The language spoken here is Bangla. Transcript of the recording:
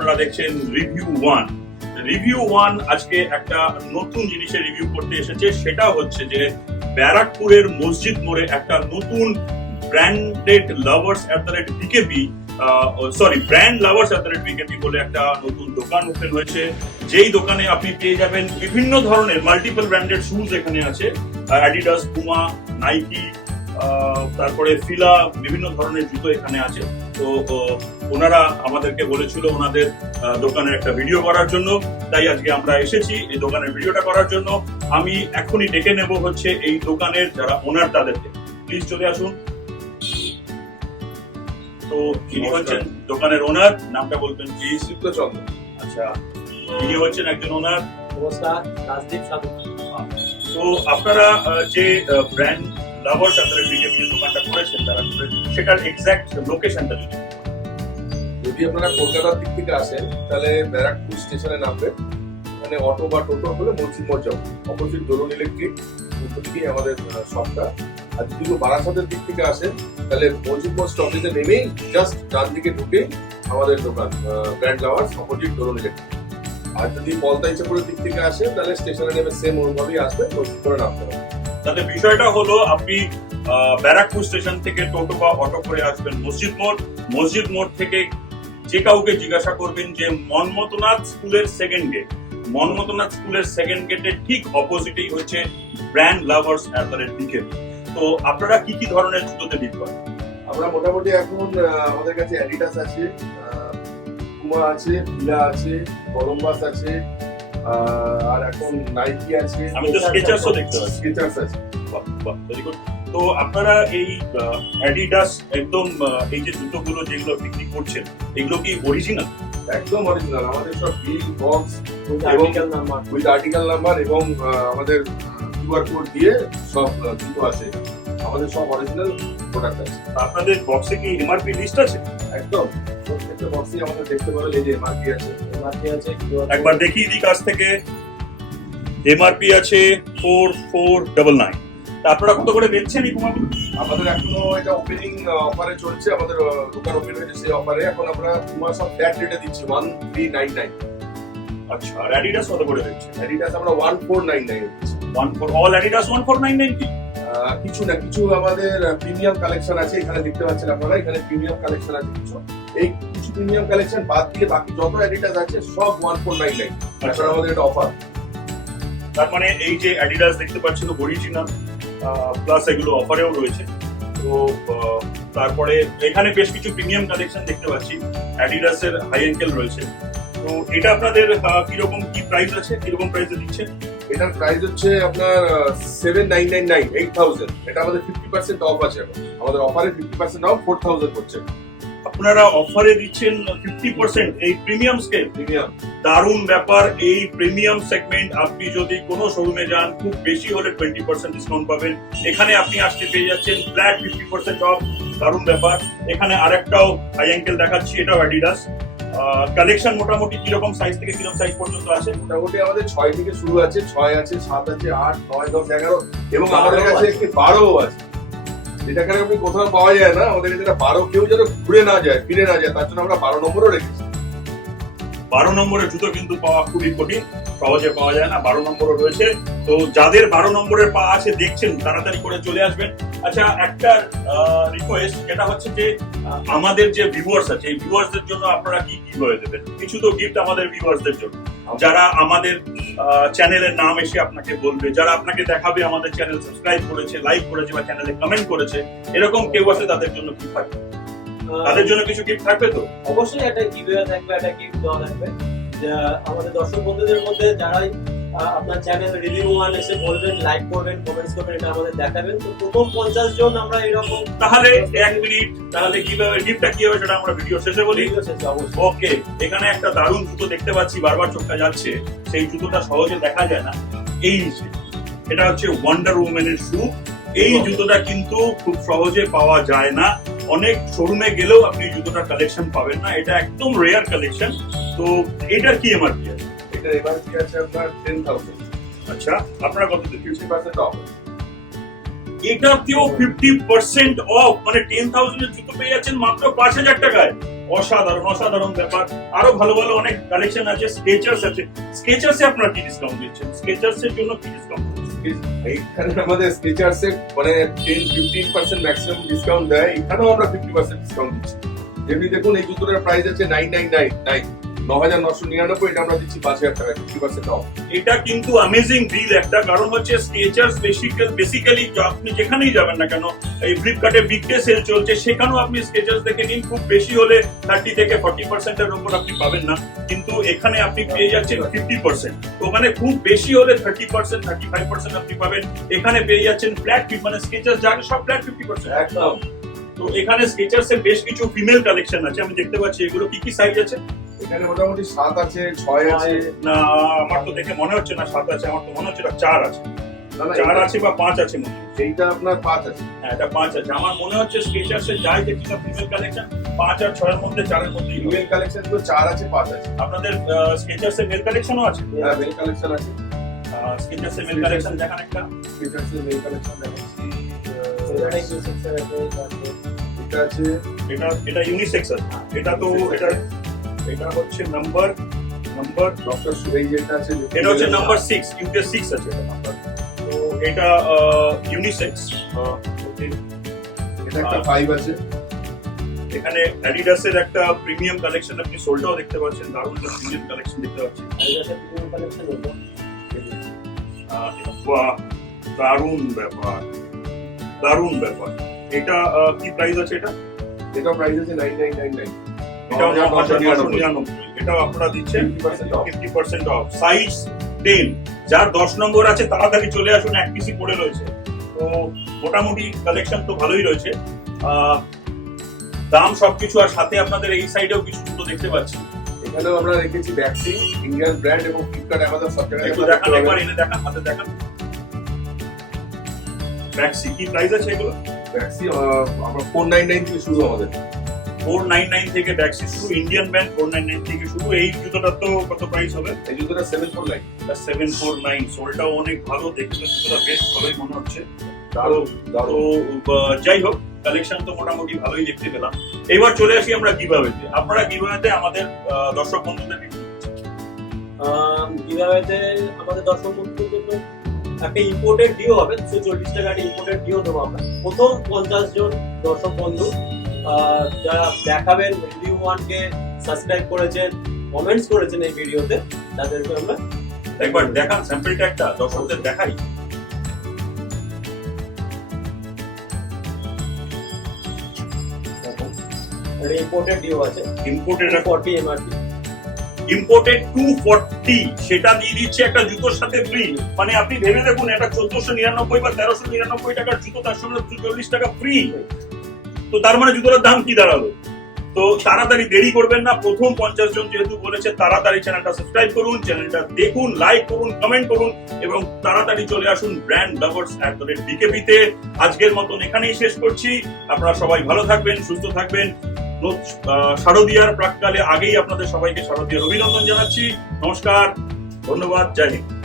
আপনারা দেখছেন রিভিউ ওয়ান আজকে একটা নতুন জিনিসের রিভিউ করতে এসেছে। সেটা হচ্ছে যে ব্যারাকপুরের মসজিদ মোড়ে একটা নতুন ব্র্যান্ড লাভার্স বিকেপি বলে একটা নতুন দোকান ওপেন হয়েছে। যেই দোকানে আপনি পেয়ে যাবেন বিভিন্ন ধরনের মাল্টিপল ব্র্যান্ডেড শুজ এখানে আছে, অ্যাডিডাস, পুমা, নাইকি, তারপরে ফিলা, বিভিন্ন ধরনের জুতো এখানে আছে। তো ওনারা আমাদেরকে বলেছিল ওনাদের দোকানের একটা ভিডিও করার জন্য, তাই আজকে আমরা এসেছি এই দোকানের ভিডিওটা করার জন্য। আমি এখনই ডেকে নেব হচ্ছে এই দোকানের যারা ওনার তাদেরকে। প্লিজ চলে আসুন। তো ইনি হচ্ছেন দোকানের ওনার, নামটা বলবেন প্লিজ। চন্দ্র। আচ্ছা, ইনি হচ্ছেন একজন ওনার। নমস্কার, রাজদীপ সাধু। তো আপনারা যে ব্র্যান্ড লাভার্স আপনারা বিকেপি দোকানটা করেছেন তারা সেটার এক্সাক্ট লোকেশনটা যদি আপনারা কলকাতার দিক থেকে আসেন তাহলে ব্যারাকপুর স্টেশনে নামবেন, মানে অটো বা টোটো হলে মসজিদ মোড় যাবো, অপোজিট দোলন ইলেকট্রিক দিকেই আমাদের শপটা। আর যদি বারাসাতের দিক থেকে আসেন তাহলে মসজিদ মোড় স্টপেজে নেমেই জাস্ট ডান দিকে ঢুকে আমাদের দোকান ব্র্যান্ড লাভার্স, অপোজিট দোলন ইলেকট্রিক। আর যদি পলতা ইচ্ছাপুরের দিক থেকে আসেন তাহলে স্টেশনে নেমে সেম ওইভাবেই আসবেন, মসজিদ মোড়ে নামতে হবে। তাহলে বিষয়টা হলো আপনি ব্যারাকপুর স্টেশন থেকে টোটো বা অটো করে আসবেন মসজিদ মোড় থেকে যে কাউকে জিজ্ঞাসা করবেন যে মনমথনাথ স্কুলের সেকেন্ড গেটের ঠিক অপোজিটেই হচ্ছে ব্র্যান্ড লাভার্স বিকেপি। তো আপনারা কি কি ধরনের জুতোতে ডিল করেন? আমরা মোটামুটি এখন আমাদের কাছে অ্যাডিডাস আছে, পুমা আছে, ফিলা আছে, কলম্বাস আছে, আর এখন নাইকি আছে। আমি তো স্কেচার্সও দেখতে পাচ্ছি। স্কেচার্স আছে। Very good. তো আপনারা এই অ্যাডিডাস একদম এই যে জুতোগুলো যেগুলো বিক্রি করছেন এগুলো কি অরিজিনাল? একদম অরিজিনাল। আমাদের সব bill box with article number এবং আমাদের কিউআর কোড দিয়ে সব জুতো আছে। আমাদের সব অরিজিনাল প্রোডাক্ট আছে। আপনাদের বক্সে কি এমআরপি লিস্ট আছে? একদম প্রত্যেকটা বক্সেই আমাদের দেখতে পাবেন এই যে এমআরপি আছে। একবার দেখিয়ে দিই কাছ থেকে। এমআরপি আছে 4499। আপনারা কত করে বেচছেন এই পুমাগুলো? আমাদের এখনো এটা ওপেনিং অফারে চলছে, আমাদের দোকান ওপেন হয়েছে সেই অফারে। এখন আমরা পুমা সব ফ্ল্যাট রেটে দিচ্ছি 1399। আচ্ছা, আর অ্যাডিডাস কত করে দিচ্ছেন? অ্যাডিডাস আমরা 1499 দিচ্ছি। অল অ্যাডিডাস 1499 কি? কিছু না, কিছু আমাদের প্রিমিয়াম কালেকশন আছে, এখানে দেখতে পাচ্ছেন আপনারা। এখানে প্রিমিয়াম কালেকশন আছে কিছু। এই কিছু প্রিমিয়াম কালেকশন বাদ দিয়ে বাকি যত অ্যাডিডাস আছে সব 1499। আচ্ছা, আমাদের এটা অফার। তার মানে এই যে অ্যাডিডাস দেখতে পাচ্ছেন অরিজিনাল, প্লাস এগুলো অফারেও রয়েছে। তো তারপরে এখানে বেশ কিছু প্রিমিয়াম কালেকশন দেখতে পাচ্ছি। অ্যাডিডাসের হাই অ্যাঙ্কেল রয়েছে। তো এটা আপনাদের কিরকম কি প্রাইস আছে, কিরকম প্রাইসে দিচ্ছেন? এটার প্রাইস হচ্ছে আপনার 7999, 8000। এটা আমাদের 50% অফ আছে। আমাদের অফারে 50% অফ 4000 হচ্ছে। আপনারা অফারে দিচ্ছেন 50% এই প্রিমিয়াম স্কেল। প্রিমিয়াম দারুণ ব্যাপার। এই প্রিমিয়াম সেগমেন্ট আপনি যদি কোনো শোরুমে যান খুব বেশি হলে 20% ডিসকাউন্ট পাবেন। এখানে আপনি আসতে পেয়ে যাচ্ছেন ফ্ল্যাট 50% অফ। দারুণ ব্যাপার। এখানে আরেকটাও হাই অ্যাঙ্কেল দেখাচ্ছি, এটাও অ্যাডিডাস। কালেকশন মোটামুটি কিরকম সাইজ থেকে কিরকম সাইজ পর্যন্ত আছে? মোটামুটি আমাদের 6 থেকে শুরু আছে, 6 আছে, 7 আছে, 8, 9, 10, 11 এবং আমাদের কাছে একটি 12 আছে। যেটাকে আপনি কোথাও পাওয়া যায় না, আমাদের কাছে 12 কেউ যেন ফিরে না যায়, তার জন্য আমরা 12 নম্বরও রেখেছি। 12 নম্বরের জুতো কিন্তু পাওয়া খুবই কঠিন, সহজে পাওয়া যায় না। 12 নম্বরও রয়েছে। তো যাদের 12 নম্বরের পা আছে দেখছেন তাড়াতাড়ি করে চলে আসবেন। আচ্ছা, একটা রিকোয়েস্ট, যেটা হচ্ছে যে আমাদের যে ভিউয়ার্স আছে এই ভিউয়ার্সদের জন্য আপনারা কি করে দেবেন? কিছু তো গিফট আমাদের ভিউয়ার্সদের জন্য, যারা আমাদের চ্যানেলের নাম এসে আপনাকে বলবে, যারা আপনাকে দেখাবে আমাদের চ্যানেল সাবস্ক্রাইব করেছে, লাইক করেছে বা চ্যানেলে কমেন্ট করেছে, এরকম কেউ আছে তাদের জন্য কি থাকবে? তাদের জন্য কিছু গিফট থাকবে তো? অবশ্যই একটা গিভওয়ে থাকবে, একটা গিফট দেওয়া থাকবে। আমাদের দর্শক বন্ধুদের মধ্যে যারাই আপনার চ্যানেল রিভিউ ওয়ান এসে বলবেন, লাইক করবেন, কমেন্টস করবেন, এটা আমাদের দেখাবেন। তো প্রথম 50 জন আমরা এরকম। তাহলে 1 মিনিট, তাহলে গিফটটা কি হবে সেটা আমরা ভিডিও শেষে বলি। ওকে, এখানে একটা দারুণ জুতো দেখতে পাচ্ছি, বারবার চোখটা যাচ্ছে। সেই জুতোটা সহজে দেখা যায় না। এই যে এটা হচ্ছে ওয়ান্ডার উম্যানের শু। এই জুতোটা কিন্তু খুব সহজে পাওয়া যায় না। অনেক শোরুমে গেলেও আপনি জুতোটার কালেকশন পাবেন না। এটা একদম রেয়ার কালেকশন। তো এটার কি এমআরপি আছে? এটার এমআরপি আছে আপনার 10000। আচ্ছা, আপনারা কত দিচ্ছেন? 50% অফ। এটাতেও 50% অফ, মানে 10,000 এর জুতো পেয়ে যাচ্ছেন মাত্র 5000 টাকায়। অসাধারণ অসাধারণ ব্যাপার। আরো ভালো ভালো অনেক কালেকশন আছে। স্কেচার্স আছে, স্কেচার্সে আপনারা কি ডিসকাউন্ট দিচ্ছেন? স্কেচার্সের জন্য কি ডিসকাউন্ট? এইখানে আমাদের স্কেচার্সে মানে 10-15% ম্যাক্সিমাম ডিসকাউন্ট দেয়, এখানেও আমরা 50% ডিসকাউন্ট দিচ্ছি। যেমনি দেখুন এই জুতোটার প্রাইস আছে 999, 9,999, এটা আমরা দিচ্ছি 5,000 টাকা, 50% অফ। এটা কিন্তু অ্যামেজিং ডিল একটা, কারণ হচ্ছে স্কেচার্স বেসিক্যালি আপনি যেখানেই যাবেন না কেন, এই ফ্লিপকার্টে বিগ ডে সেল চলছে, সেখানেও আপনি স্কেচার্স দেখে নিন, খুব বেশি হলে 30 থেকে 40% এর উপর আপনি পাবেন না, কিন্তু এখানে আপনি পেয়ে যাচ্ছেন 50%। তো মানে খুব বেশি হলে 30%, 35% আপনি পাবেন, এখানে পেয়ে যাচ্ছেন ফ্ল্যাট, মানে স্কেচার্স যাকে সব ফ্ল্যাট 50%। একদম। তো এখানে স্কেচার্স এর বেশ কিছু ফিমেল কালেকশন আছে, আমি দেখতে পাচ্ছি। এগুলো কি কি সাইজ আছে? এখানে মোটামুটি 7 আছে, 6 আছে। না, আমার তো দেখে মনে হচ্ছে না 7 আছে, আমার তো মনে হচ্ছে 4 আছে। না, না, 4 আছে বা 5 আছে মনে হয়। এইটা আপনার 5 আছে। হ্যাঁ, এটা 5 আছে। আমার মনে হচ্ছে স্কেচার্স এর যাই দেখি সব ফিমেল কালেকশন 5 আর 6 এর মধ্যে, 4 এর মধ্যে। মেল কালেকশন তো 4 আছে, 5 আছে। আপনাদের স্কেচার্স এর মেল কালেকশনও আছে? হ্যাঁ, মেল কালেকশন আছে। স্কেচার্স এর মেল কালেকশন দেখান একটা। স্কেচার্স এর মেল কালেকশন দেখাচ্ছি। এটা আছে, এটা ইউনিসেক্স আছে। এটা তো এটা হচ্ছে নাম্বার ডক্টর সুরেই যেটা আছে, এটা হচ্ছে নাম্বার 6, ইউকে 6 আছে এটা নাম্বার। তো এটা ইউনিসেক্স। এটা একটা 5 আছে। এখানে অ্যাডিডাসের একটা প্রিমিয়াম কালেকশন, আপনি সোলটাও দেখতে পাচ্ছেন, দারুণ একটা প্রিমিয়াম কালেকশন দেখতে পাচ্ছেন। বাহ, দারুণ ব্যাপার, দারুণ ব্যাপার। এটা কি প্রাইস আছে? এটা প্রাইস আছে 9,999। এটাও 9,999। এটাও আপনারা দিচ্ছেন 50% অফ। সাইজ 10, যার 10 নম্বর আছে তাড়াতাড়ি চলে আসুন, এক পিসি পড়ে রয়েছে। তো মোটামুটি কালেকশন তো ভালোই রয়েছে, দাম সবকিছু। আর সাথে আপনাদের এই সাইডেও কিছু জুতো দেখতে পাচ্ছি। এখানেও আমরা রেখেছি ব্যাক্সি, ইন্ডিয়ান ব্র্যান্ড, এবং ফ্লিপকার্ট, আমাদের সব জায়গায় একটু দেখান, একবার এনে দেখান, হাতে দেখান। ব্যাক্সি কি প্রাইস আছে এগুলো? ব্যাক্সি আমরা 499 থেকে শুরু আমাদের। 499 থেকে ব্যাক্সি শুরু, ইন্ডিয়ান ব্র্যান্ড 499 থেকে শুরু। এই জুতোটা তো কত প্রাইস হবে? এই জুতোটা 749। 749। সোলটাও অনেক ভালো, দেখতে জুতোটা বেশ ভালোই মনে হচ্ছে। দারুণ দারুণ। তো যাই হোক, কালেকশন তো মোটামুটি ভালোই দেখতে পেলাম। এবার চলে আসি আমরা গিভঅ্যাওয়েতে। আপনারা গিভঅ্যাওয়েতে আমাদের দর্শক বন্ধুদের গিভঅ্যাওয়েতে আমাদের দর্শক বন্ধুদের জন্য একটা ইম্পোর্টেড ডিও হবে, 240 টাকা একটা ইম্পোর্টেড ডিও দেবো আমরা। প্রথম 50 জন দর্শক বন্ধু যারা দেখাবেন, রিভিউ ওয়ানকে সাবস্ক্রাইব করেছেন, কমেন্টস করেছেন এই ভিডিওতে, তাদেরকে আমরা একবার দেখান স্যাম্পলটা, একটা দর্শকদের দেখাই। ইম্পোর্টেড ডিও আছে, ইম্পোর্টেড 40 এমআরপি। ইম্পোর্টেড 240, সেটা দিয়ে দিচ্ছে একটা জুতোর সাথে ফ্রি। মানে আপনি ভেবে দেখুন, একটা 1499 বা 1399 টাকার জুতো, তার সঙ্গে 240 টাকা ফ্রি। তো তার মানে জুতোটার দাম কি দাঁড়ালো? তো তাড়াতাড়ি দেরি করবেন না, প্রথম 50 জন যেহেতু বলেছে, তাড়াতাড়ি চ্যানেলটা সাবস্ক্রাইব করুন, চ্যানেলটা দেখুন, লাইক করুন, কমেন্ট করুন, এবং তাড়াতাড়ি চলে আসুন ব্র্যান্ড লাভার্স @BKB-তে। আজকের মতন এখানেই শেষ করছি। আপনারা সবাই ভালো থাকবেন, সুস্থ থাকবেন। শারদীয়ার প্রাককালে আগেই আপনাদের সবাইকে শারদীয়ার অভিনন্দন জানাচ্ছি। নমস্কার, ধন্যবাদ, জয় হিন্দ।